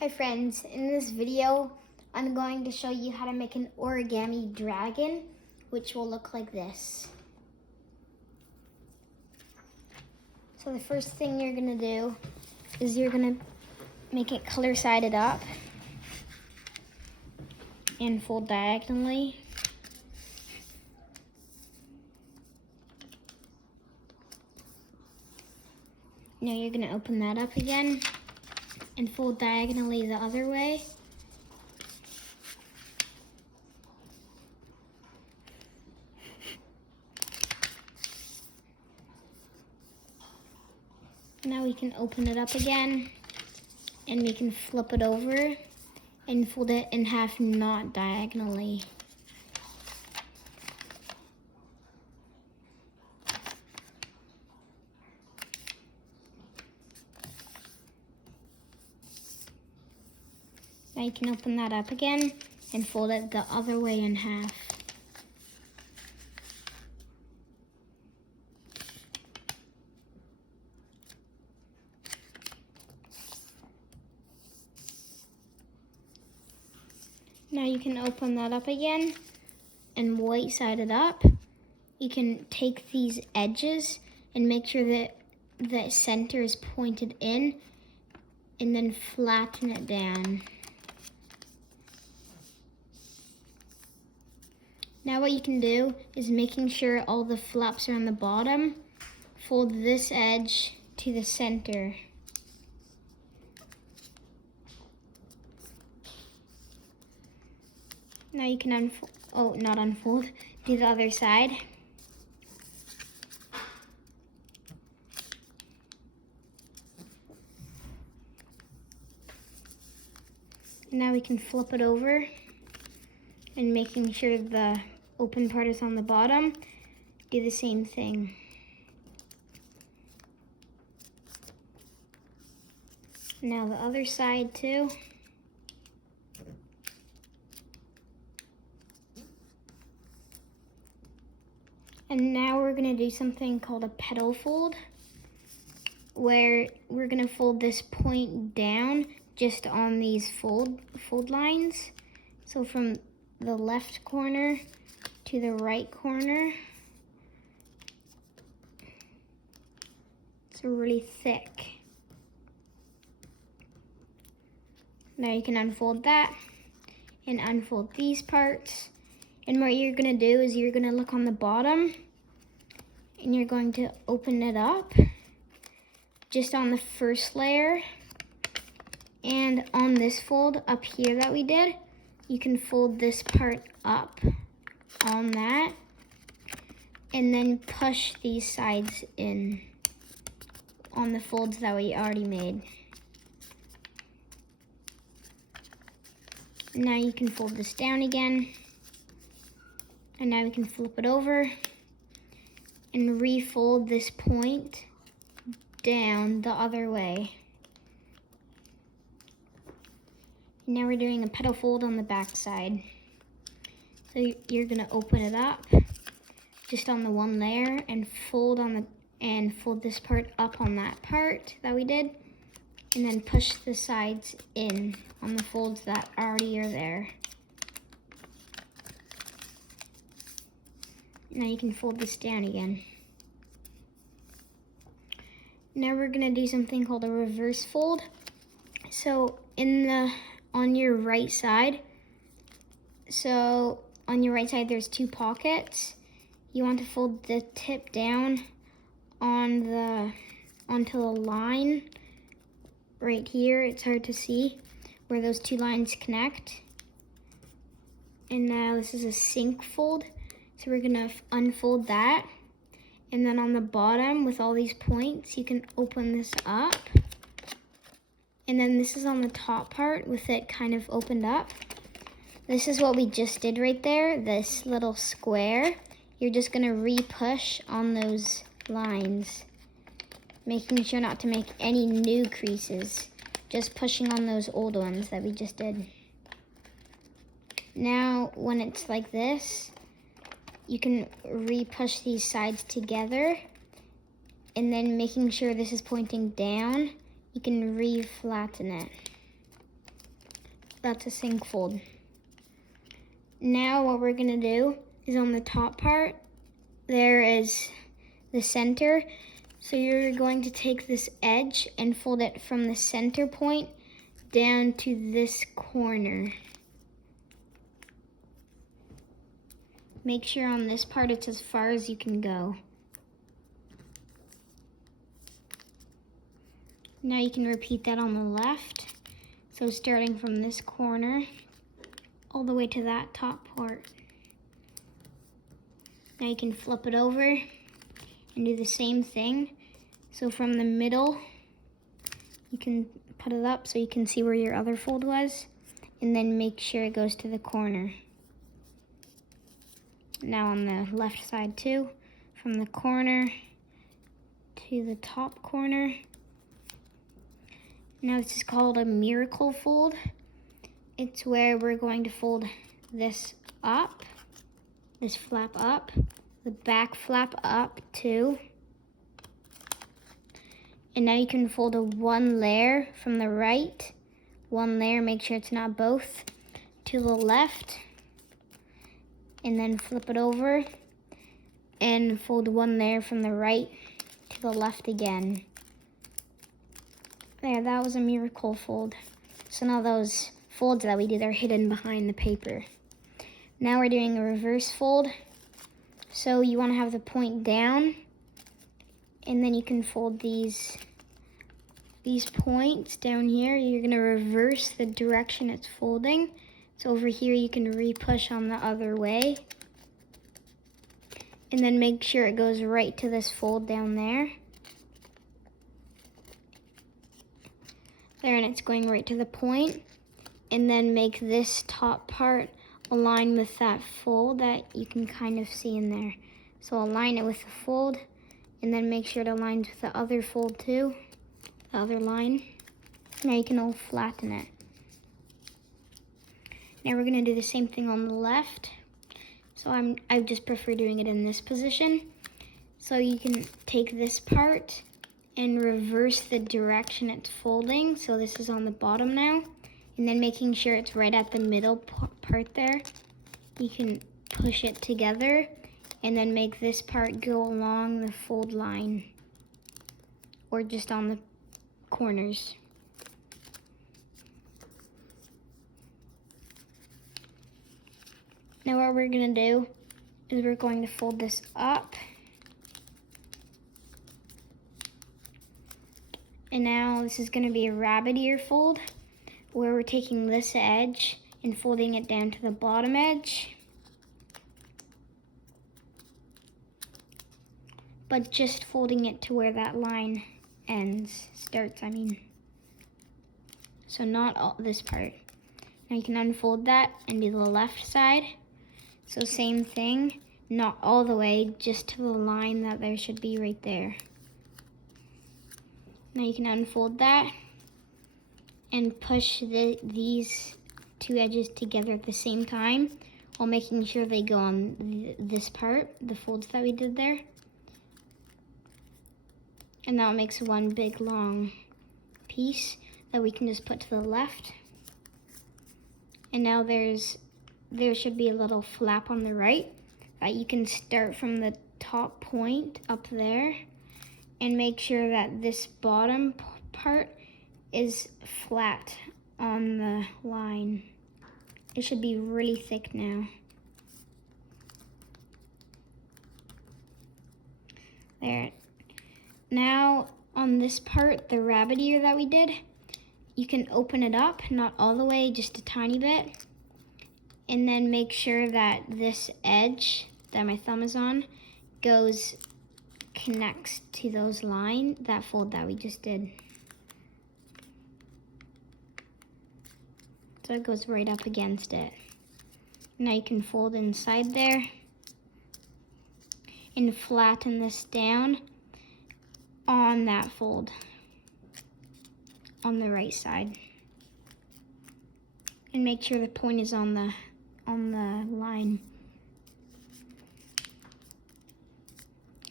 Hi friends, in this video I'm going to show you how to make an origami dragon, which will look like this. So the first thing you're going to do is you're going to make it color sided up and fold diagonally. Now you're going to open that up again and fold diagonally the other way. Now we can open it up again and we can flip it over and fold it in half, not diagonally. Now you can open that up again and fold it the other way in half. Now you can open that up again and white side it up. You can take these edges and make sure that the center is pointed in and then flatten it down. Now what you can do is making sure all the flaps are on the bottom, fold this edge to the center. Now you can do the other side. Now we can flip it over and making sure the open part is on the bottom, do the same thing. Now the other side too. And now we're gonna do something called a petal fold, where we're gonna fold this point down just on these fold lines. So from the left corner to the right corner. It's really thick. Now you can unfold that and unfold these parts. And what you're gonna do is you're gonna look on the bottom and you're going to open it up just on the first layer. And on this fold up here that we did, you can fold this part up on that and then push these sides in on the folds that we already made. Now you can fold this down again, and now we can flip it over and refold this point down the other way. Now we're doing a petal fold on the back side. So you're gonna open it up just on the one layer and fold this part up on that part that we did, and then push the sides in on the folds that already are there. Now you can fold this down again. Now we're gonna do something called a reverse fold. So on your right side, there's two pockets. You want to fold the tip down onto the line right here. It's hard to see where those two lines connect. And now this is a sink fold. So we're gonna unfold that. And then on the bottom with all these points, you can open this up. And then this is on the top part with it kind of opened up. This is what we just did right there, this little square. You're just gonna re-push on those lines, making sure not to make any new creases, just pushing on those old ones that we just did. Now, when it's like this, you can re-push these sides together, and then making sure this is pointing down, you can re-flatten it. that's a sink fold. Now what we're gonna do is on the top part, there is the center. So you're going to take this edge and fold it from the center point down to this corner. Make sure on this part it's as far as you can go. Now you can repeat that on the left. So starting from this corner all the way to that top part. Now you can flip it over and do the same thing. So from the middle, you can put it up so you can see where your other fold was, and then make sure it goes to the corner. Now on the left side too, from the corner to the top corner. Now this is called a miracle fold. It's where we're going to fold this up, this flap up, the back flap up too. And now you can fold a one layer from the right, one layer, make sure it's not both, to the left, and then flip it over and fold one layer from the right to the left again. There, that was a miracle fold. So now those folds that we did are hidden behind the paper. Now we're doing a reverse fold. So you want to have the point down, and then you can fold these points down here. You're going to reverse the direction it's folding. So over here you can re-push on the other way. And then make sure it goes right to this fold down there. There, and it's going right to the point. And then make this top part align with that fold that you can kind of see in there. So align it with the fold, and then make sure it aligns with the other fold too, the other line. Now you can all flatten it. Now we're gonna do the same thing on the left. So I just prefer doing it in this position. So you can take this part and reverse the direction it's folding. So this is on the bottom now. And then making sure it's right at the middle part there. You can push it together and then make this part go along the fold line or just on the corners. Now what we're gonna do is we're going to fold this up. And now this is gonna be a rabbit ear fold, where we're taking this edge and folding it down to the bottom edge. But just folding it to where that line starts, I mean. So not all this part. Now you can unfold that and do the left side. So same thing, not all the way, just to the line that there should be right there. Now you can unfold that and push these two edges together at the same time while making sure they go on this part, the folds that we did there. And that makes one big long piece that we can just put to the left. And now there should be a little flap on the right that you can start from the top point up there and make sure that this bottom part is flat on the line. It should be really thick now. There. Now on this part, the rabbit ear that we did, you can open it up, not all the way, just a tiny bit. And then make sure that this edge that my thumb is on connects to those lines, that fold that we just did. So it goes right up against it. Now you can fold inside there and flatten this down on that fold on the right side. And make sure the point is on the line.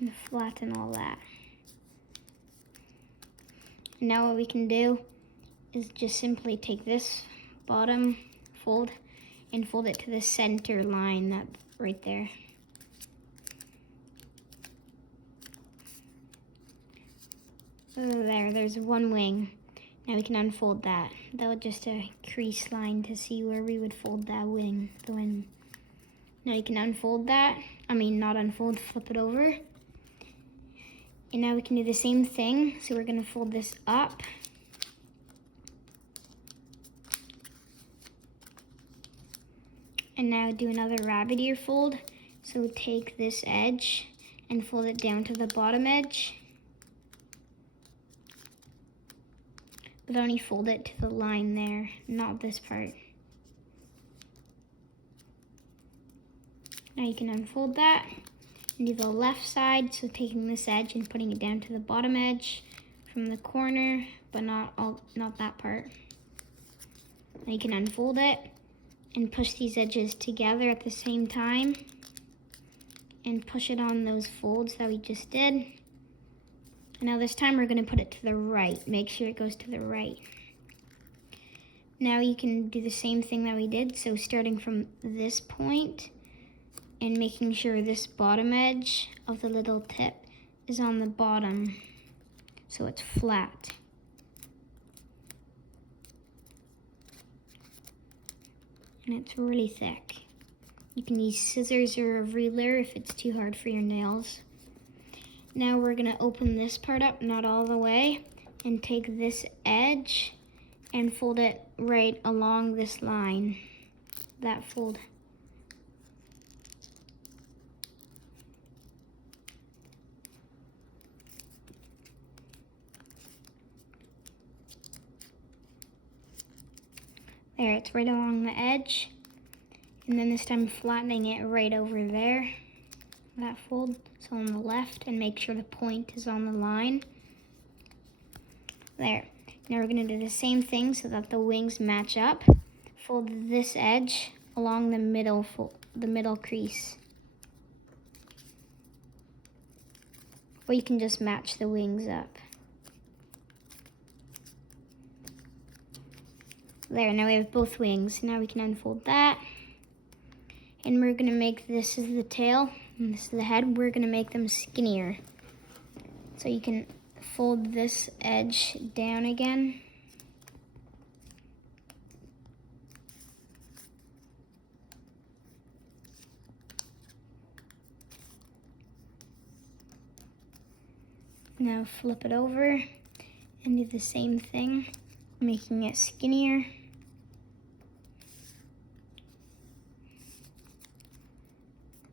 And flatten all that. And now what we can do is just simply take this bottom fold and fold it to the center line that's right there. So there's one wing. Now we can unfold that. That was just a crease line to see where we would fold that wing, the wing. Now you can unfold that. Not unfold, flip it over. And now we can do the same thing. So we're gonna fold this up. And now do another rabbit ear fold. So take this edge and fold it down to the bottom edge. But only fold it to the line there, not this part. Now you can unfold that and do the left side, so taking this edge and putting it down to the bottom edge from the corner, but not that part. Now you can unfold it and push these edges together at the same time and push it on those folds that we just did. And now this time we're going to put it to the right. Make sure it goes to the right. Now you can do the same thing that we did. So starting from this point and making sure this bottom edge of the little tip is on the bottom so it's flat. And it's really thick. You can use scissors or a ruler if it's too hard for your nails. Now we're gonna open this part up, not all the way, and take this edge and fold it right along this line, that fold. There, it's right along the edge. And then this time flattening it right over there, that fold, so on the left, and make sure the point is on the line. There. Now we're gonna do the same thing so that the wings match up. Fold this edge along the middle crease. Or you can just match the wings up. There, now we have both wings. Now we can unfold that. And we're gonna make this is the tail and this is the head. We're gonna make them skinnier. So you can fold this edge down again. Now flip it over and do the same thing, making it skinnier.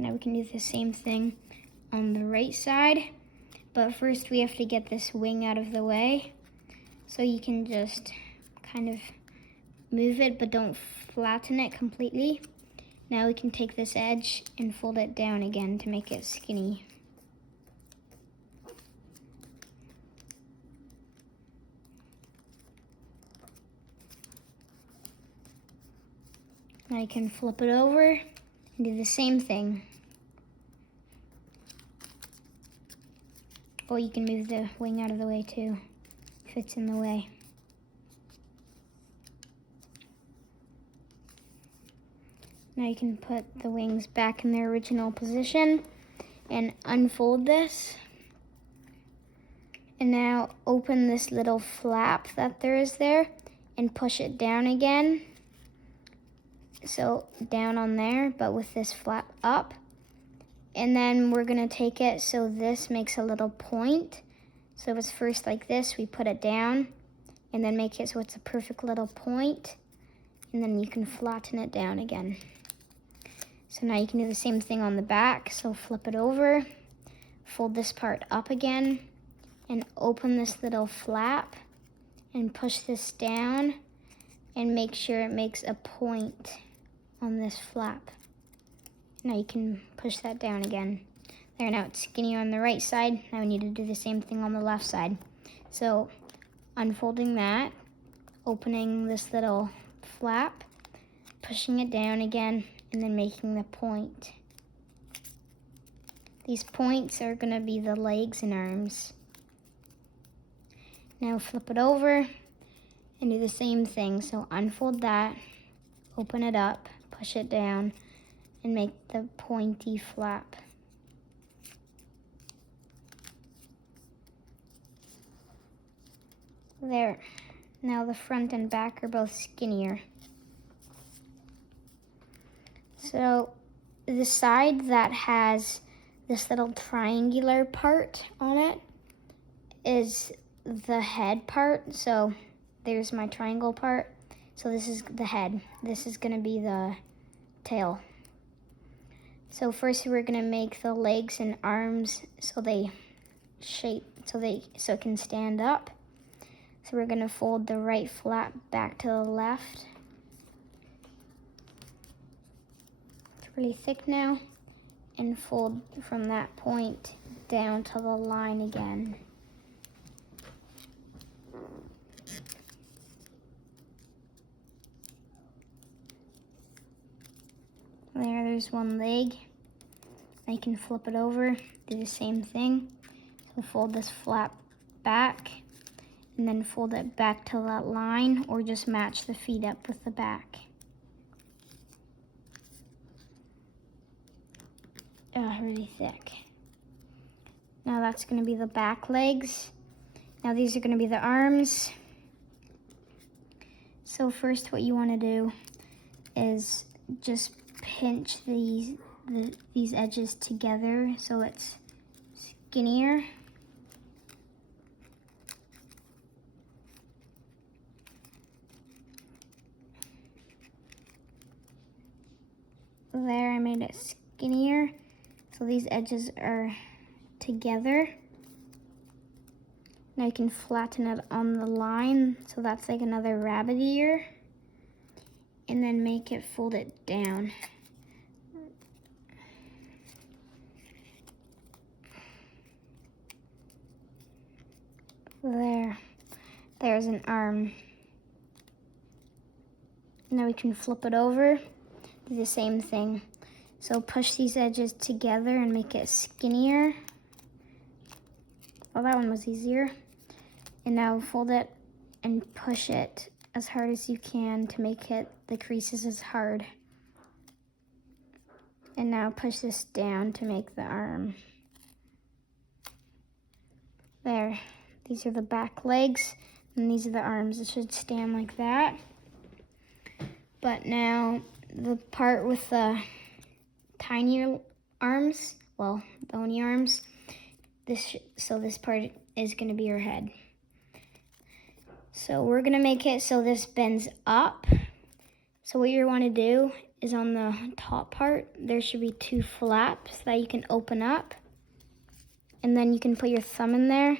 Now we can do the same thing on the right side, but first we have to get this wing out of the way. So you can just kind of move it, but don't flatten it completely. Now we can take this edge and fold it down again to make it skinny. Now you can flip it over and do the same thing. Or you can move the wing out of the way too, if it's in the way. Now you can put the wings back in their original position and unfold this. And now open this little flap that there is there and push it down again. So down on there, but with this flap up. And then we're gonna take it so this makes a little point. So if it's first like this, we put it down and then make it so it's a perfect little point. And then you can flatten it down again. So now you can do the same thing on the back. So flip it over, fold this part up again, and open this little flap and push this down and make sure it makes a point on this flap. Now you can push that down again. There, now it's skinnier on the right side. Now we need to do the same thing on the left side. So unfolding that, opening this little flap, pushing it down again, and then making the point. These points are gonna be the legs and arms. Now flip it over and do the same thing. So unfold that, open it up, push it down, and make the pointy flap. There. Now the front and back are both skinnier. So the side that has this little triangular part on it is the head part. So there's my triangle part. So this is the head. This is gonna be the tail. So first we're gonna make the legs and arms so they shape, so it can stand up. So we're gonna fold the right flap back to the left. It's really thick now. And fold from that point down to the line again. There's one leg. Now you can flip it over, do the same thing. So fold this flap back, and then fold it back to that line, or just match the feet up with the back. Really thick. Now that's gonna be the back legs. Now these are gonna be the arms. So first what you wanna do is just pinch these edges together so it's skinnier. There, I made it skinnier. So these edges are together. Now you can flatten it on the line, so that's like another rabbit ear. And then make it, fold it down. There's an arm. Now we can flip it over, do the same thing. So push these edges together and make it skinnier. Oh, that one was easier. And now fold it and push it as hard as you can to make it, the creases as hard. And now push this down to make the arm. There, these are the back legs, and these are the arms. It should stand like that. But now the part with the tinier arms, well, bony arms, this part is gonna be your head. So we're gonna make it so this bends up. So what you wanna do is on the top part, there should be 2 flaps that you can open up. And then you can put your thumb in there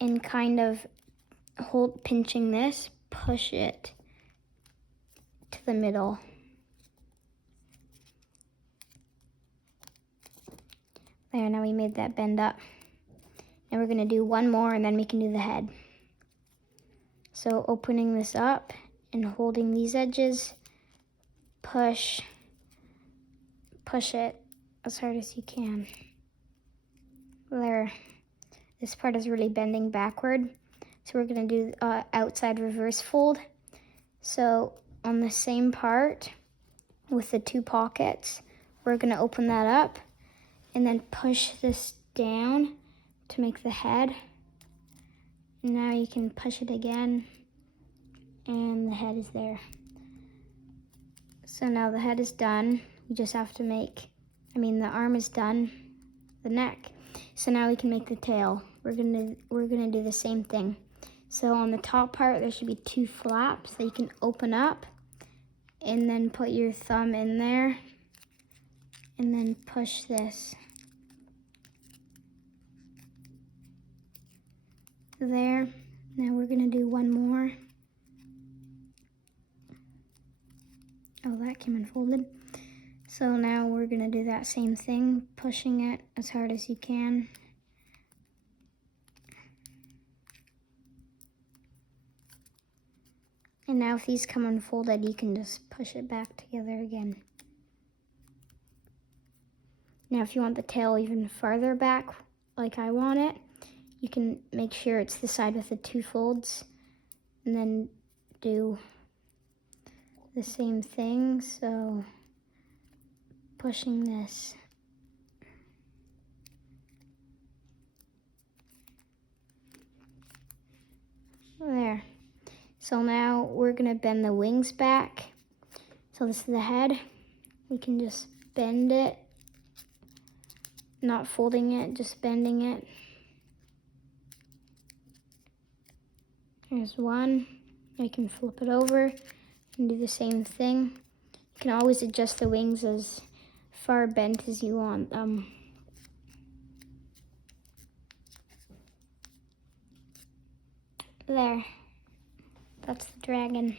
and kind of pinching this, push it to the middle. There, now we made that bend up. And we're gonna do one more and then we can do the head. So opening this up and holding these edges, push it as hard as you can. There, this part is really bending backward. So we're gonna do outside reverse fold. So on the same part with the 2 pockets, we're gonna open that up and then push this down to make the head. And now you can push it again and the head is there. So now the head is done. You just have to the arm is done, the neck. So now we can make the tail. We're gonna do the same thing. So on the top part, there should be 2 flaps that you can open up and then put your thumb in there and then push this. There. Now we're gonna do one more. Oh, that came unfolded. So now we're gonna do that same thing, pushing it as hard as you can. And now if these come unfolded, you can just push it back together again. Now if you want the tail even farther back, like I want it, you can make sure it's the side with the 2 folds and then do the same thing. So pushing this. There. So now we're gonna bend the wings back. So this is the head. We can just bend it, not folding it, just bending it. There's one. I can flip it over and do the same thing. You can always adjust the wings as far bent as you want them. There. That's the dragon.